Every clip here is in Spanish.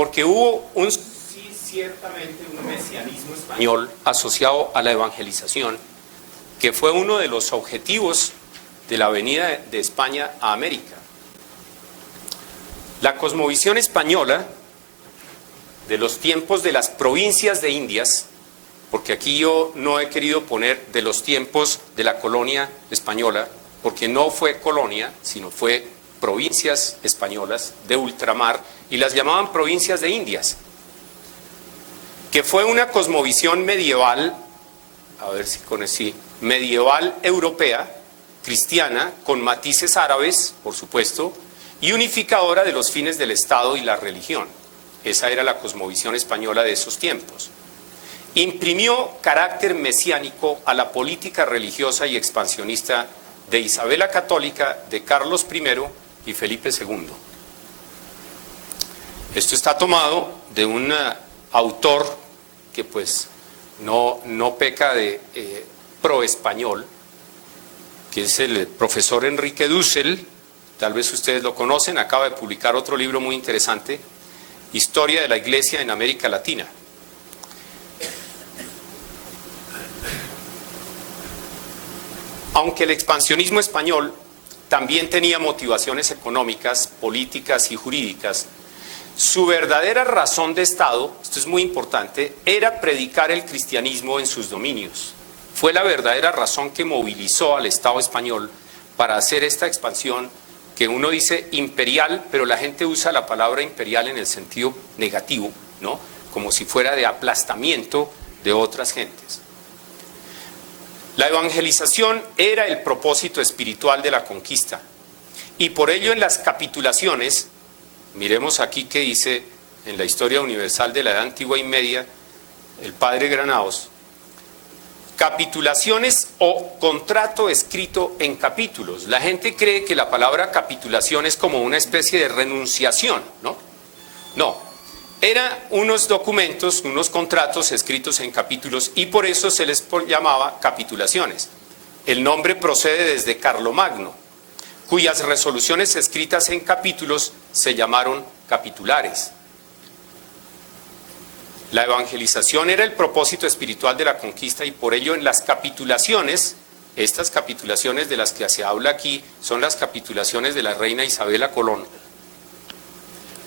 porque hubo sí, ciertamente un mesianismo español asociado a la evangelización, que fue uno de los objetivos de la venida de España a América. La cosmovisión española de los tiempos de las provincias de Indias, porque aquí yo no he querido poner de los tiempos de la colonia española, porque no fue colonia, sino fue provincias españolas de ultramar, y las llamaban provincias de Indias, que fue una cosmovisión medieval, a ver si conocí, medieval europea, cristiana, con matices árabes, por supuesto, y unificadora de los fines del Estado y la religión. Esa era la cosmovisión española de esos tiempos. Imprimió carácter mesiánico a la política religiosa y expansionista de Isabel la Católica, de Carlos I y Felipe II. Esto está tomado de un autor que pues no peca de pro-español, que es el profesor Enrique Dussel. Tal vez ustedes lo conocen, acaba de publicar otro libro muy interesante, Historia de la Iglesia en América Latina. Aunque el expansionismo español también tenía motivaciones económicas, políticas y jurídicas, su verdadera razón de Estado, esto es muy importante, era predicar el cristianismo en sus dominios. Fue la verdadera razón que movilizó al Estado español para hacer esta expansión, que uno dice imperial, pero la gente usa la palabra imperial en el sentido negativo, ¿no? Como si fuera de aplastamiento de otras gentes. La evangelización era el propósito espiritual de la conquista, y por ello en las capitulaciones, miremos aquí qué dice en la Historia Universal de la Edad Antigua y Media el padre Granados: capitulaciones o contrato escrito en capítulos. La gente cree que la palabra capitulación es como una especie de renunciación, ¿no? No. Eran unos documentos, unos contratos escritos en capítulos, y por eso se les llamaba capitulaciones. El nombre procede desde Carlomagno, cuyas resoluciones escritas en capítulos se llamaron capitulares. La evangelización era el propósito espiritual de la conquista, y por ello en las capitulaciones, estas capitulaciones de las que se habla aquí son las capitulaciones de la reina Isabela Colón,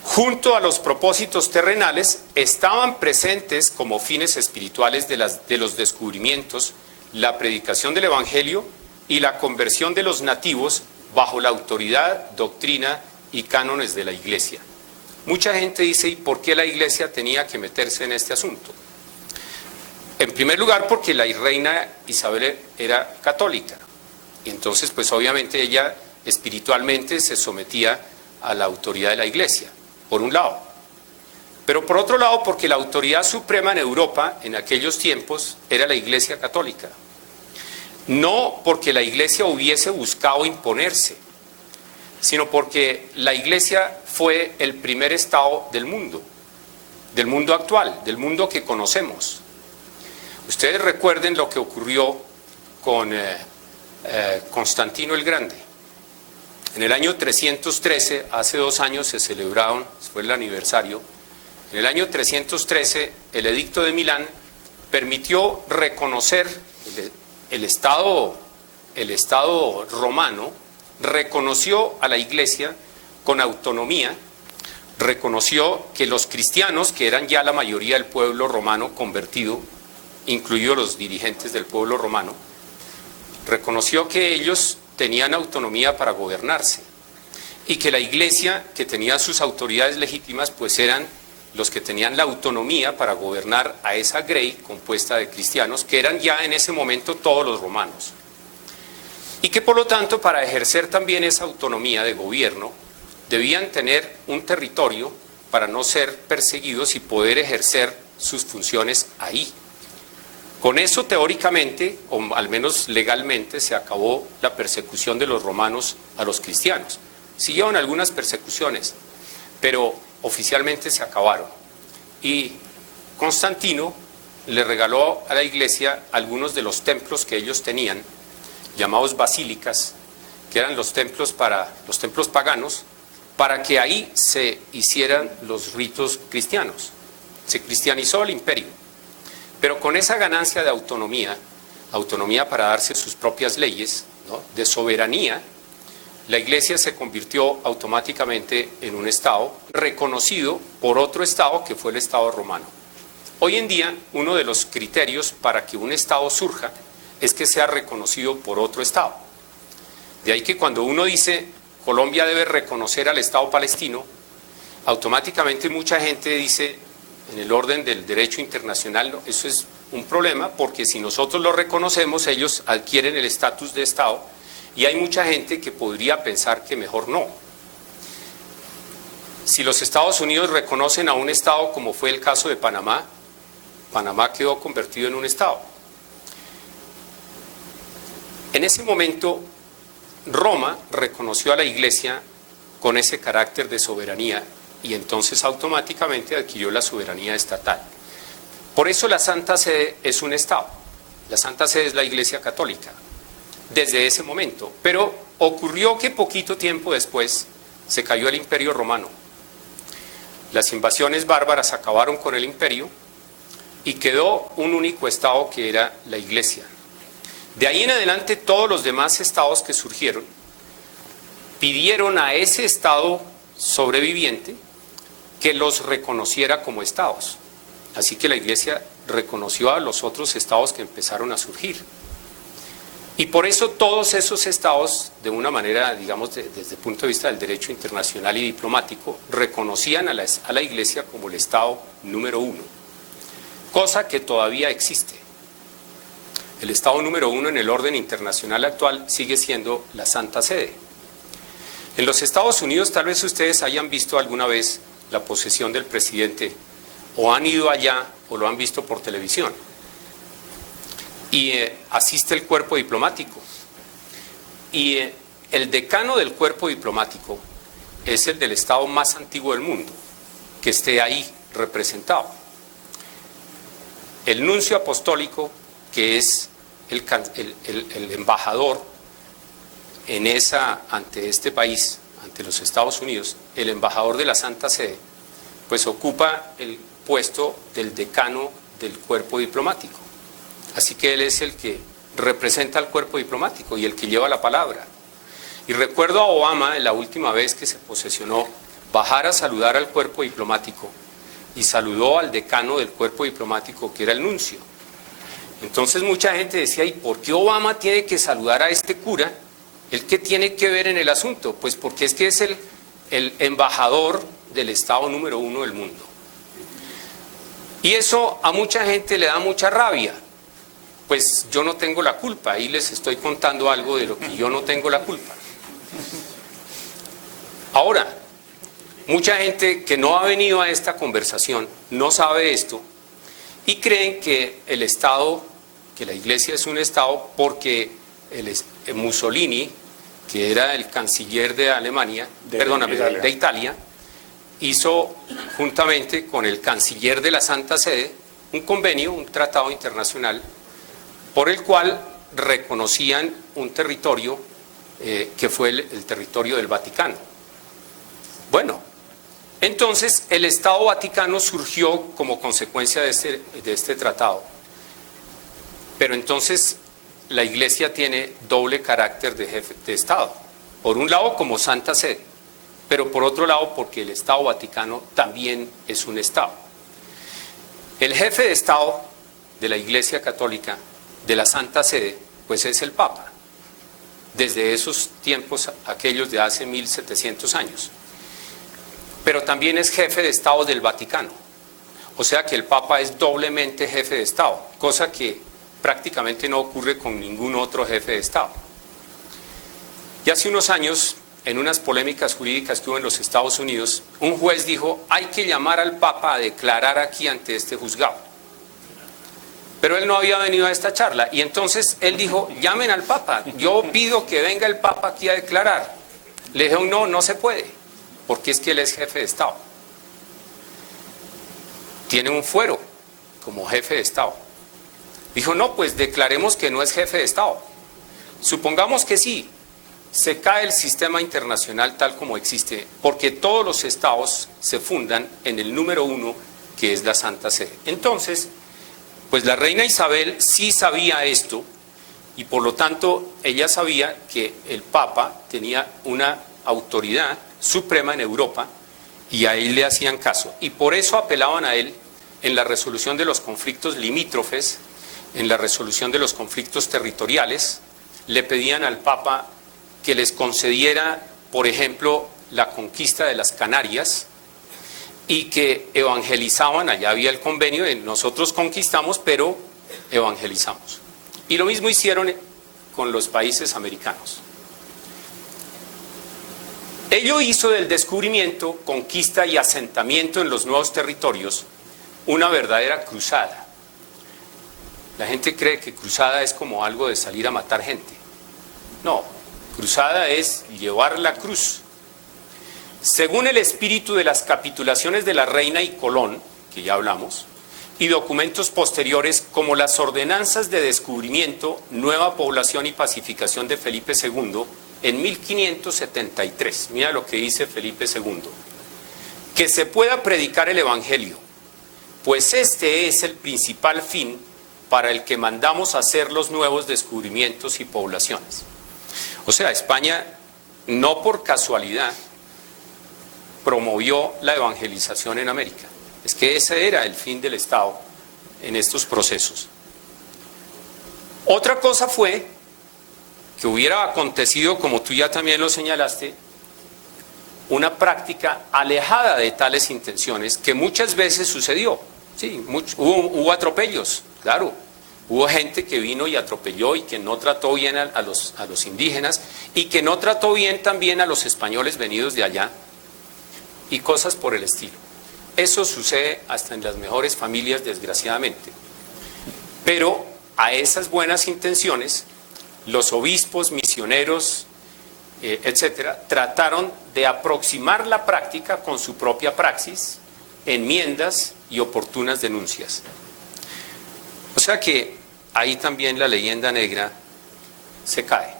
junto a los propósitos terrenales estaban presentes como fines espirituales de los descubrimientos, la predicación del Evangelio y la conversión de los nativos bajo la autoridad, doctrina y cánones de la Iglesia. Mucha gente dice: ¿y por qué la Iglesia tenía que meterse en este asunto? En primer lugar, porque la reina Isabel era católica, y entonces pues obviamente ella espiritualmente se sometía a la autoridad de la Iglesia, por un lado. Pero por otro lado, porque la autoridad suprema en Europa en aquellos tiempos era la Iglesia católica. No porque la Iglesia hubiese buscado imponerse, sino porque la Iglesia fue el primer Estado del mundo actual, del mundo que conocemos. Ustedes recuerden lo que ocurrió con Constantino el Grande. En el año 313, hace 2 años se celebraron, fue el aniversario, en el año 313 el Edicto de Milán permitió reconocer el Estado romano, reconoció a la Iglesia con autonomía, reconoció que los cristianos, que eran ya la mayoría del pueblo romano convertido, incluidos los dirigentes del pueblo romano, reconoció que ellos tenían autonomía para gobernarse, y que la Iglesia, que tenía sus autoridades legítimas, pues eran los que tenían la autonomía para gobernar a esa grey compuesta de cristianos, que eran ya en ese momento todos los romanos, y que por lo tanto para ejercer también esa autonomía de gobierno debían tener un territorio para no ser perseguidos y poder ejercer sus funciones ahí. Con eso, teóricamente, o al menos legalmente, se acabó la persecución de los romanos a los cristianos. Siguieron algunas persecuciones, pero oficialmente se acabaron. Y Constantino le regaló a la Iglesia algunos de los templos que ellos tenían, llamados basílicas, que eran los templos paganos, para que ahí se hicieran los ritos cristianos. Se cristianizó el imperio, pero con esa ganancia de autonomía para darse sus propias leyes, ¿no?, de soberanía, la Iglesia se convirtió automáticamente en un Estado reconocido por otro Estado que fue el Estado romano. Hoy en día, uno de los criterios para que un Estado surja es que sea reconocido por otro Estado. De ahí que cuando uno dice Colombia debe reconocer al Estado palestino, automáticamente mucha gente dice, en el orden del derecho internacional, no, eso es un problema porque si nosotros lo reconocemos, ellos adquieren el estatus de Estado y hay mucha gente que podría pensar que mejor no. Si los Estados Unidos reconocen a un Estado como fue el caso de Panamá, Panamá quedó convertido en un Estado. En ese momento, Roma reconoció a la Iglesia con ese carácter de soberanía y entonces automáticamente adquirió la soberanía estatal. Por eso la Santa Sede es un Estado. La Santa Sede es la Iglesia Católica, desde ese momento. Pero ocurrió que poquito tiempo después se cayó el Imperio Romano. Las invasiones bárbaras acabaron con el imperio y quedó un único Estado que era la Iglesia. De ahí en adelante todos los demás estados que surgieron pidieron a ese Estado sobreviviente que los reconociera como estados. Así que la Iglesia reconoció a los otros estados que empezaron a surgir. Y por eso todos esos estados, de una manera, digamos, desde el punto de vista del derecho internacional y diplomático, reconocían a la Iglesia como el Estado número uno, cosa que todavía existe. El Estado número uno en el orden internacional actual sigue siendo la Santa Sede. En los Estados Unidos tal vez ustedes hayan visto alguna vez la posesión del presidente, o han ido allá o lo han visto por televisión. Y asiste el cuerpo diplomático. Y el decano del cuerpo diplomático es el del Estado más antiguo del mundo, que esté ahí representado. El nuncio apostólico, que es el embajador ante este país, ante los Estados Unidos, el embajador de la Santa Sede, pues ocupa el puesto del decano del cuerpo diplomático. Así que él es el que representa al cuerpo diplomático y el que lleva la palabra. Y recuerdo a Obama, en la última vez que se posesionó, bajar a saludar al cuerpo diplomático y saludó al decano del cuerpo diplomático, que era el nuncio. Entonces mucha gente decía, ¿y por qué Obama tiene que saludar a este cura? ¿El qué tiene que ver en el asunto? Pues porque es que es el embajador del Estado número uno del mundo. Y eso a mucha gente le da mucha rabia. Pues yo no tengo la culpa, ahí les estoy contando algo de lo que yo no tengo la culpa. Ahora, mucha gente que no ha venido a esta conversación no sabe esto y creen que el Estado, que la Iglesia es un Estado porque Mussolini, que era el canciller de Alemania, de Italia, hizo juntamente con el canciller de la Santa Sede un convenio, un tratado internacional, por el cual reconocían un territorio que fue el territorio del Vaticano. Bueno, entonces el Estado Vaticano surgió como consecuencia de este tratado, pero entonces la Iglesia tiene doble carácter de jefe de Estado, por un lado como Santa Sede, pero por otro lado porque el Estado Vaticano también es un Estado. El jefe de Estado de la Iglesia Católica, de la Santa Sede, pues es el Papa, desde esos tiempos, aquellos de hace 1700 años. Pero también es jefe de Estado del Vaticano, o sea que el Papa es doblemente jefe de Estado, cosa que prácticamente no ocurre con ningún otro jefe de Estado. Y hace unos años, en unas polémicas jurídicas que hubo en los Estados Unidos, un juez dijo, hay que llamar al Papa a declarar aquí ante este juzgado. Pero él no había venido a esta charla, y entonces él dijo, llamen al Papa, yo pido que venga el Papa aquí a declarar. Le dijeron, no, no se puede, porque es que él es jefe de Estado. Tiene un fuero como jefe de Estado. Dijo, no, pues declaremos que no es jefe de Estado. Supongamos que sí, se cae el sistema internacional tal como existe, porque todos los estados se fundan en el número uno, que es la Santa Sede. Entonces, pues la reina Isabel sí sabía esto, y por lo tanto ella sabía que el Papa tenía una autoridad suprema en Europa, y a él le hacían caso. Y por eso apelaban a él en la resolución de los conflictos limítrofes, en la resolución de los conflictos territoriales, le pedían al Papa que les concediera, por ejemplo, la conquista de las Canarias, y que evangelizaban. Allá había el convenio de nosotros conquistamos, pero evangelizamos. Y lo mismo hicieron con los países americanos. Ello hizo del descubrimiento, conquista y asentamiento en los nuevos territorios una verdadera cruzada. La gente cree que cruzada es como algo de salir a matar gente. No, cruzada es llevar la cruz. Según el espíritu de las capitulaciones de la Reina y Colón, que ya hablamos, y documentos posteriores como las ordenanzas de descubrimiento, nueva población y pacificación de Felipe II en 1573. Mira lo que dice Felipe II. Que se pueda predicar el Evangelio, pues este es el principal fin para el que mandamos hacer los nuevos descubrimientos y poblaciones. O sea, España, no por casualidad, promovió la evangelización en América. Es que ese era el fin del Estado en estos procesos. Otra cosa fue que hubiera acontecido, como tú ya también lo señalaste, una práctica alejada de tales intenciones, que muchas veces sucedió. Sí, hubo atropellos, claro. Hubo gente que vino y atropelló y que no trató bien a los indígenas, y que no trató bien también a los españoles venidos de allá, y cosas por el estilo. Eso sucede hasta en las mejores familias, desgraciadamente. Pero a esas buenas intenciones, los obispos, misioneros, etcétera, trataron de aproximar la práctica con su propia praxis, enmiendas y oportunas denuncias. O sea que ahí también la leyenda negra se cae.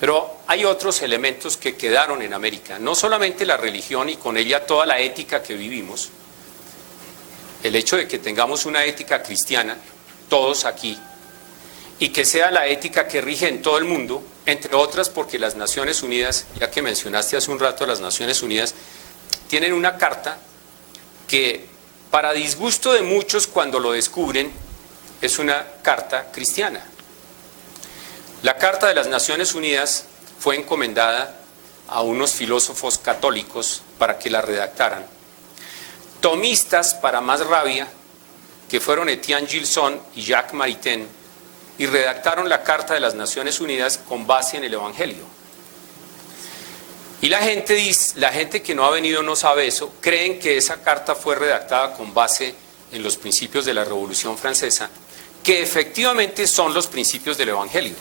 Pero hay otros elementos que quedaron en América, no solamente la religión y con ella toda la ética que vivimos, el hecho de que tengamos una ética cristiana, todos aquí, y que sea la ética que rige en todo el mundo, entre otras porque las Naciones Unidas, ya que mencionaste hace un rato las Naciones Unidas, tienen una carta que, para disgusto de muchos cuando lo descubren, es una carta cristiana. La Carta de las Naciones Unidas fue encomendada a unos filósofos católicos para que la redactaran. Tomistas, para más rabia, que fueron Etienne Gilson y Jacques Maritain, y redactaron la Carta de las Naciones Unidas con base en el Evangelio. Y la gente que no ha venido no sabe eso, creen que esa carta fue redactada con base en los principios de la Revolución Francesa, que efectivamente son los principios del Evangelio,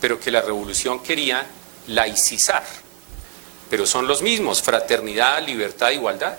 pero que la revolución quería laicizar. Pero son los mismos: fraternidad, libertad, igualdad.